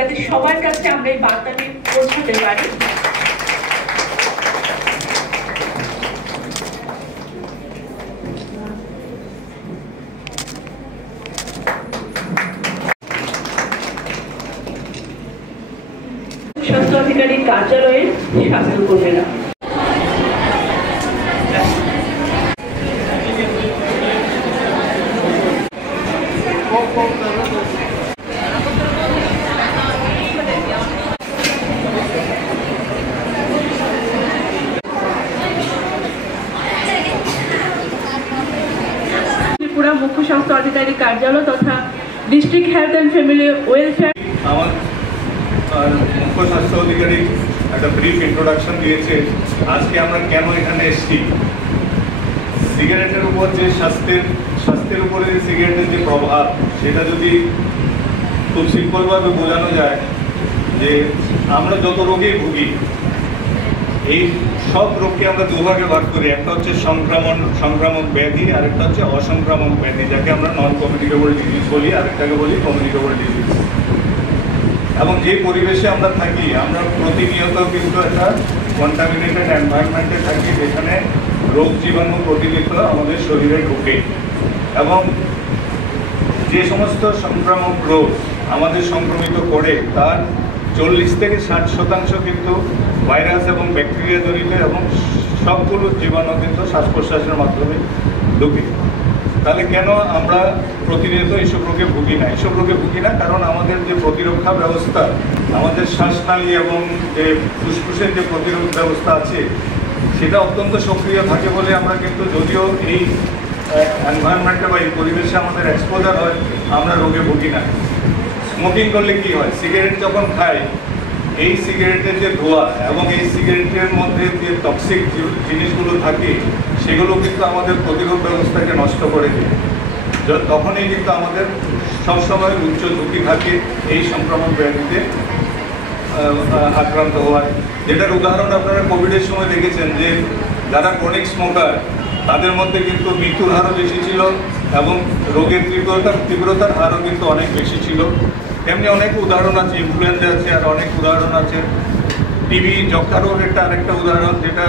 যাতে সবার কাছে আমরা এই বার্তাটি পৌঁছাতে পারি। স্বাস্থ্য অধিকারীর কার্যালয়ের স্বাস্থ্যকর্মীরা ত্রিপুরা মুখ্য স্বাস্থ্য অধিকারী কার্যালয় তথা district health and family welfare মুখ্য স্বাস্থ্য অধিকারী একটা ব্রিফ ইন্ট্রোডাকশন দিয়েছে। আজকে আমরা কেন এখানে এসেছি, সিগারেটের উপর যে স্বাস্থ্যের উপরে সিগারেটের যে প্রভাব, সেটা যদি খুব সিম্পলভাবে বোঝানো যায় যে আমরা যত রোগেই ভুগি, এই সব রোগকে আমরা দুভাগে ভাগ করি। একটা হচ্ছে সংক্রামক ব্যাধি, আরেকটা হচ্ছে অসংক্রামক ব্যাধি, যাকে আমরা নন কমিউনিকেবল ডিজিজ বলি, আরেকটাকে বলি কমিউনিকেবল ডিজিজ। এবং যে পরিবেশে আমরা থাকি, আমরা প্রতিনিয়ত কিন্তু একটা কন্টামিনেটেড এনভায়রনমেন্টে থাকি, যেখানে রোগ জীবাণু প্রতিনিয়ত আমাদের শরীরে ঢুকে। এবং যে সমস্ত সংক্রামক রোগ আমাদের সংক্রমিত করে, তার 40 থেকে 60% কিন্তু ভাইরাস এবং ব্যাকটেরিয়া জনিত, এবং সবগুলো জীবাণু কিন্তু শ্বাস প্রশ্বাসের মাধ্যমে ঢুকে। তাহলে কেন আমরা প্রতিনিয়ত এইসব রোগে ভুগি না? এইসব রোগে ভুগি না কারণ আমাদের যে প্রতিরক্ষা ব্যবস্থা, আমাদের শ্বাসনালী এবং যে ফুসফুসের যে প্রতিরোধ ব্যবস্থা আছে, সেটা অত্যন্ত সক্রিয় থাকে বলে আমরা কিন্তু, যদিও এই এনভায়রনমেন্টে বা এই পরিবেশে আমাদের এক্সপোজার হয়, আমরা রোগে ভুগি না। স্মোকিং করলে কি হয়? সিগারেট যখন খাই, এই সিগারেটের যে ধোঁয়া এবং এই সিগারেটের মধ্যে যে টক্সিক জিনিসগুলো থাকে, সেগুলো কিন্তু আমাদের প্রতিরোধ ব্যবস্থাকে নষ্ট করে দেয়। তখনই কিন্তু আমাদের সবসময় উচ্চ ঝুঁকি থাকে এই সংক্রমণ ব্যাধিতে আক্রান্ত হওয়ায়। যেটার উদাহরণ আপনারা কোভিডের সময় দেখেছেন যে যারা ক্রনিক স্মোকার, তাদের মধ্যে কিন্তু মৃত্যুর হারও বেশি ছিল এবং রোগের তীব্রতার হারও কিন্তু অনেক বেশি ছিল। এমনি অনেক উদাহরণ আছে, ইনফ্লুয়েঞ্জা আছে, আর অনেক উদাহরণ আছে। টিবি, যক্ষা রোগ একটা আরেকটা উদাহরণ, যেটা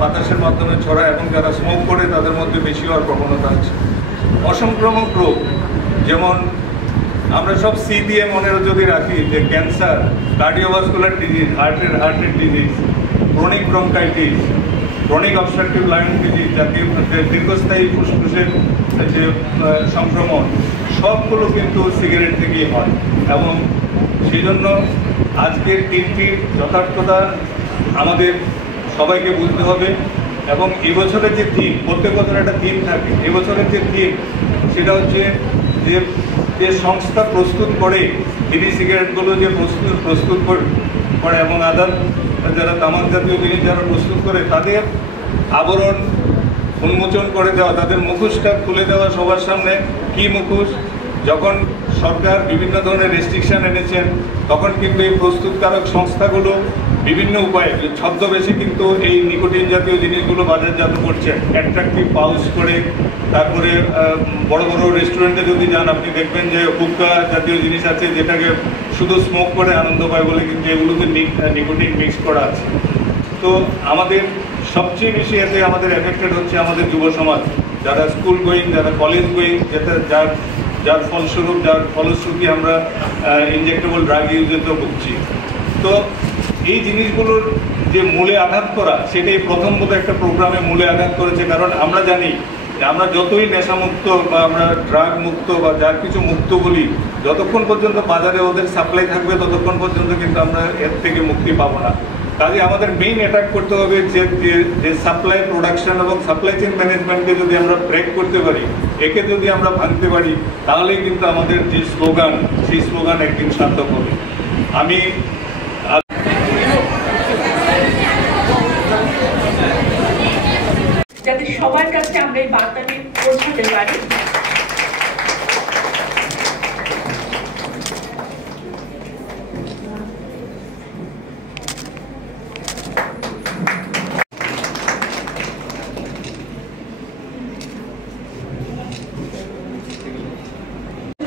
বাতাসের মাধ্যমে ছড়ায় এবং যারা স্মোক করে তাদের মধ্যে বেশি হওয়ার প্রবণতা আছে। অসংক্রামক রোগ, যেমন আমরা সব সি দিয়ে মনে যদি রাখি যে ক্যান্সার, কার্ডিওভাস্কুলার ডিজিজ, হার্টের disease, chronic bronchitis, chronic obstructive lung disease, যাকে দীর্ঘস্থায়ী ফুসফুসের যে সংক্রমণ, সবগুলো কিন্তু সিগারেট থেকেই হয়। এবং সেই জন্য আজকের দিনটি যথার্থতা আমাদের সবাইকে বুঝতে হবে। এবং এবছরের যে থিম, প্রত্যেক বছর একটা থিম থাকে, এবছরের যে থিম সেটা হচ্ছে যে সংস্থা প্রস্তুত করে বিড়ি সিগারেটগুলো, যে প্রস্তুত করে এবং আদার যারা তামাক জাতীয় জিনিস যারা প্রস্তুত করে, তাদের আবরণ উন্মোচন করে দেওয়া, তাদের মুখোশটা খুলে দেওয়া সবার সামনে। কি মুখোশ? যখন সরকার বিভিন্ন ধরনের রেস্ট্রিকশন এনেছেন, তখন কিন্তু এই প্রস্তুতকারক সংস্থাগুলো বিভিন্ন উপায়ে ছদ্মবেশে কিন্তু এই নিকোটিন জাতীয় জিনিসগুলো বাজারজাত করছেন, অ্যাট্রাকটিভ পাউচ করে। তারপরে বড় বড় রেস্টুরেন্টে যদি যান, আপনি দেখবেন যে হুক্কা জাতীয় জিনিস আছে, যেটাকে শুধু স্মোক করে আনন্দ পায় বলে, কিন্তু এগুলোতে নিকোটিন মিক্স করা আছে। তো আমাদের সবচেয়ে বেশি এতে আমাদের এফেক্টেড হচ্ছে আমাদের যুব সমাজ, যারা স্কুল গোয়িং, যারা কলেজ গোয়িং, যার ফলশ্রুতি আমরা ইনজেক্টেবল ড্রাগ ইউজেতেও ভুগছি। তো এই জিনিসগুলোর যে মূলে আঘাত করা, সেটাই প্রথম বোধ একটা প্রোগ্রামে মূলে আঘাত করেছে। কারণ আমরা জানি যে আমরা যতই নেশামুক্ত বা আমরা ড্রাগ মুক্ত বা যার কিছু মুক্ত বলি, যতক্ষণ পর্যন্ত বাজারে ওদের সাপ্লাই থাকবে, ততক্ষণ পর্যন্ত কিন্তু আমরা এর থেকে মুক্তি পাবো না। কাজে আমাদের মেইন অ্যাটাক করতে হবে যে সাপ্লাই, প্রোডাকশন এবং সাপ্লাই চেইন ম্যানেজমেন্টকে যদি আমরা ব্রেক করতে পারি, একে যদি আমরা ভাঙতে পারি, তাহলেই কিন্তু আমাদের যে স্লোগান, সেই স্লোগান একদিন সার্থক হবে। আমি যাতে সবার কাছে আমরা এই বার্তাটি পৌঁছাতে পারি।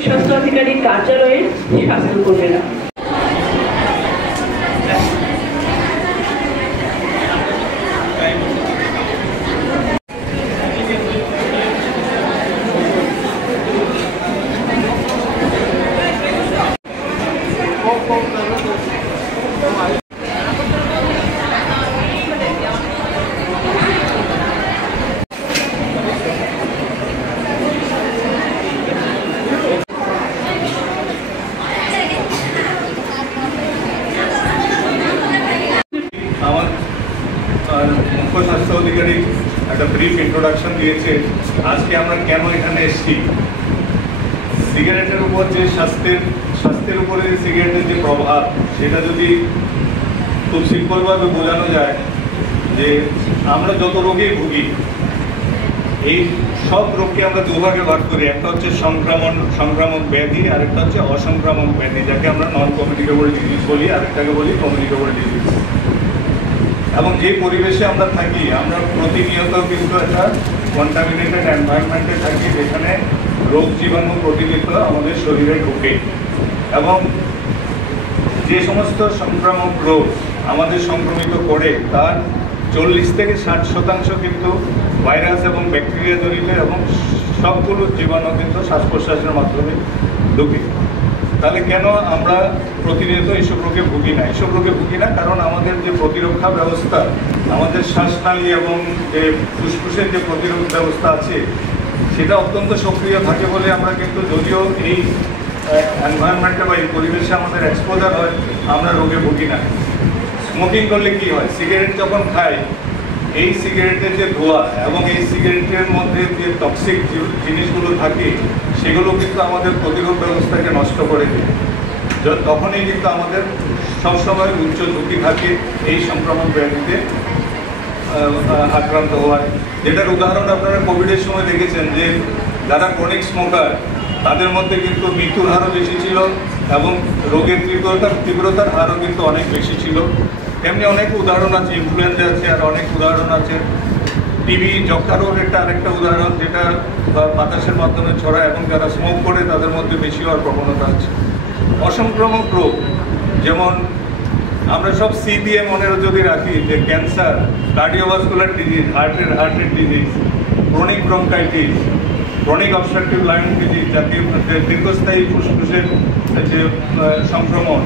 স্বাস্থ্য অধিকারী কার্যালয়ের স্বাস্থ্যকর্মীরা ব্রিফ ইন্ট্রোডাকশন দিয়েছে আজকে আমরা কেন এখানে এসেছি। সিগারেটের উপর যে স্বাস্থ্যের উপরে সিগারেটের যে প্রভাব, সেটা যদি খুব সিম্পলভাবে বোঝানো যায় যে আমরা যত রোগেই ভুগি, এই সব রোগকে আমরা দুভাগে ভাগ করি। একটা হচ্ছে সংক্রামক ব্যাধি, আরেকটা হচ্ছে অসংক্রামক ব্যাধি, যাকে আমরা নন কমিউনিকেবল ডিজিজ বলি, আরেকটাকে বলি কমিউনিকেবল ডিজিজ। এবং যে পরিবেশে আমরা থাকি, আমরা প্রতিনিয়ত কিন্তু একটা কন্টামিনেটেড এনভায়রনমেন্টে থাকি, যেখানে রোগ জীবাণু প্রতিনিয়ত আমাদের শরীরে ঢোকে। এবং যে সমস্ত সংক্রামক রোগ আমাদের সংক্রমিত করে, তার 40 থেকে 60% কিন্তু ভাইরাস এবং ব্যাকটেরিয়া জড়িত, এবং সবগুলো জীবাণু কিন্তু শ্বাস প্রশ্বাসের মাধ্যমে ঢুকে। তাহলে কেন আমরা প্রতিনিয়ত এইসব রোগে ভুগি না? এইসব রোগে ভুগি না কারণ আমাদের যে প্রতিরক্ষা ব্যবস্থা, আমাদের শ্বাসনালী এবং যে ফুসফুসের যে প্রতিরোধ ব্যবস্থা আছে, সেটা অত্যন্ত সক্রিয় থাকে বলে আমরা কিন্তু, যদিও এই এনভায়রনমেন্টে বা এই পরিবেশে আমাদের এক্সপোজার হয়, আমরা রোগে ভুগি না। স্মোকিং করলে কি হয়? সিগারেট যখন খাই, এই সিগারেটের যে ধোঁয়া এবং এই সিগারেটের মধ্যে যে টক্সিক জিনিসগুলো থাকে, সেগুলো কিন্তু আমাদের প্রতিরোধ ব্যবস্থাকে নষ্ট করে দেয়। তখনই কিন্তু আমাদের সবসময় উচ্চ ঝুঁকি থাকে এই সংক্রমণ ব্যাধিতে আক্রান্ত হওয়ার। যেটার উদাহরণ আপনারা কোভিডের সময় দেখেছেন যে যারা ক্রনিক স্মোকার, তাদের মধ্যে কিন্তু মৃত্যুর হারও বেশি ছিল এবং রোগের তীব্রতার হারও কিন্তু অনেক বেশি ছিল। তেমনি অনেক উদাহরণ আছে, ইনফ্লুয়েঞ্জা আছে, আর অনেক উদাহরণ আছে। টিবি, যক্ষা রোগ একটা আরেকটা উদাহরণ, যেটা বাতাসের মাধ্যমে ছড়ায় এবং যারা স্মোক করে তাদের মধ্যে বেশি হওয়ার প্রবণতা আছে। অসংক্রামক রোগ, যেমন আমরা সব সিবিএ মনে যদি রাখি, যে ক্যান্সার, কার্ডিওভাস্কুলার ডিজিজ, হার্টের disease, chronic bronchitis, chronic obstructive lung disease, যাকে দীর্ঘস্থায়ী ফুসফুসের যে সংক্রমণ,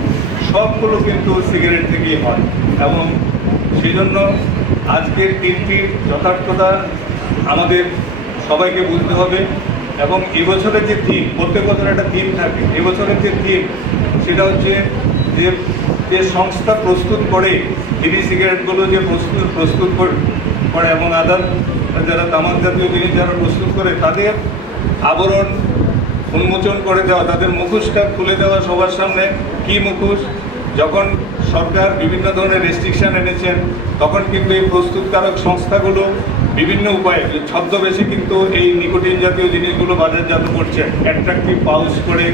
সবগুলো কিন্তু সিগারেট থেকেই হয়। এবং সেই জন্য আজকের দিনটির যথার্থতা আমাদের সবাইকে বুঝতে হবে। এবং এবছরের যে থিম, প্রত্যেক বছর একটা থিম থাকে, এবছরের যে থিম সেটা হচ্ছে যে সংস্থা প্রস্তুত করে বিড়ি সিগারেটগুলো, যে প্রস্তুত করে এবং আদার যারা তামাক জাতীয় জিনিস যারা প্রস্তুত করে, তাদের আবরণ উন্মোচন করে দেওয়া, তাদের মুখোশটা খুলে দেওয়া সবার সামনে। কি মুখোশ? যখন সরকার বিভিন্ন ধরনের রেস্ট্রিকশন এনেছেন, তখন কিন্তু এই প্রস্তুতকারক সংস্থাগুলো বিভিন্ন উপায়ে ছদ্মবেশে কিন্তু এই নিকোটিন জাতীয় জিনিসগুলো বাজারজাত করছে, অ্যাট্রাকটিভ পাউচ করে।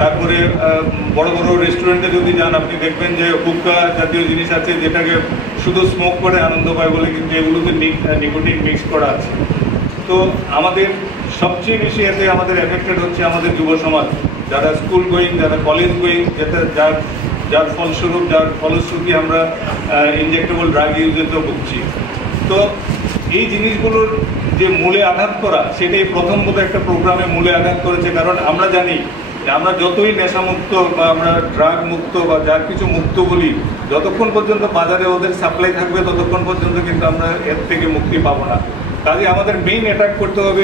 তারপরে বড় বড় রেস্টুরেন্টে যদি যান, আপনি দেখবেন যে হুক্কা জাতীয় জিনিস আছে, যেটাকে শুধু স্মোক করে আনন্দ পায় বলে কিন্তু এগুলোতে নিকোটিন মিক্স করা আছে। তো আমাদের সবচেয়ে বেশি এতে আমাদের এফেক্টেড হচ্ছে আমাদের যুব সমাজ, যারা স্কুল গোয়িং, যারা কলেজ গোয়িং, যার ফলশ্রুতি আমরা ইনজেক্টেবল ড্রাগ ইউজেতেও ভুগছি। তো এই জিনিসগুলোর যে মূলে আঘাত করা, সেটাই প্রথম বোধ একটা প্রোগ্রামে মূলে আঘাত করেছে। কারণ আমরা জানি যে আমরা যতই নেশামুক্ত বা আমরা ড্রাগ মুক্ত বা যার কিছু মুক্ত বলি, যতক্ষণ পর্যন্ত বাজারে ওদের সাপ্লাই থাকবে, ততক্ষণ পর্যন্ত কিন্তু আমরা এর থেকে মুক্তি পাবো না। কাজে আমাদের মেইন অ্যাটাক করতে হবে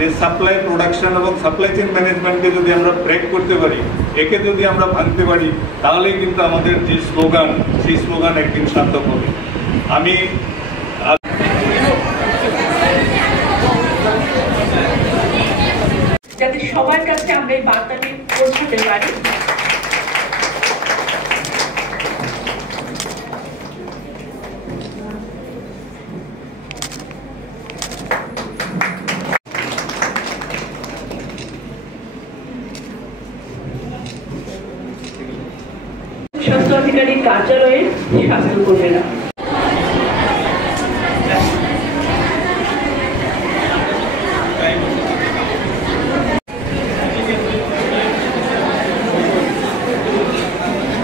যে সাপ্লাই, প্রোডাকশন এবং সাপ্লাই চেইন ম্যানেজমেন্টকে যদি আমরা ব্রেক করতে পারি, একে যদি আমরা ভাঙতে পারি, তাহলেই কিন্তু আমাদের যে স্লোগান, সেই স্লোগান একদিন সার্থক হবে। আমি যাতে সবার কাছে আমরা এই বার্তাটি পৌঁছাতে পারি। স্বাস্থ্য আধিকারিক কার্যালয়ের স্বাস্থ্যকর্মীরা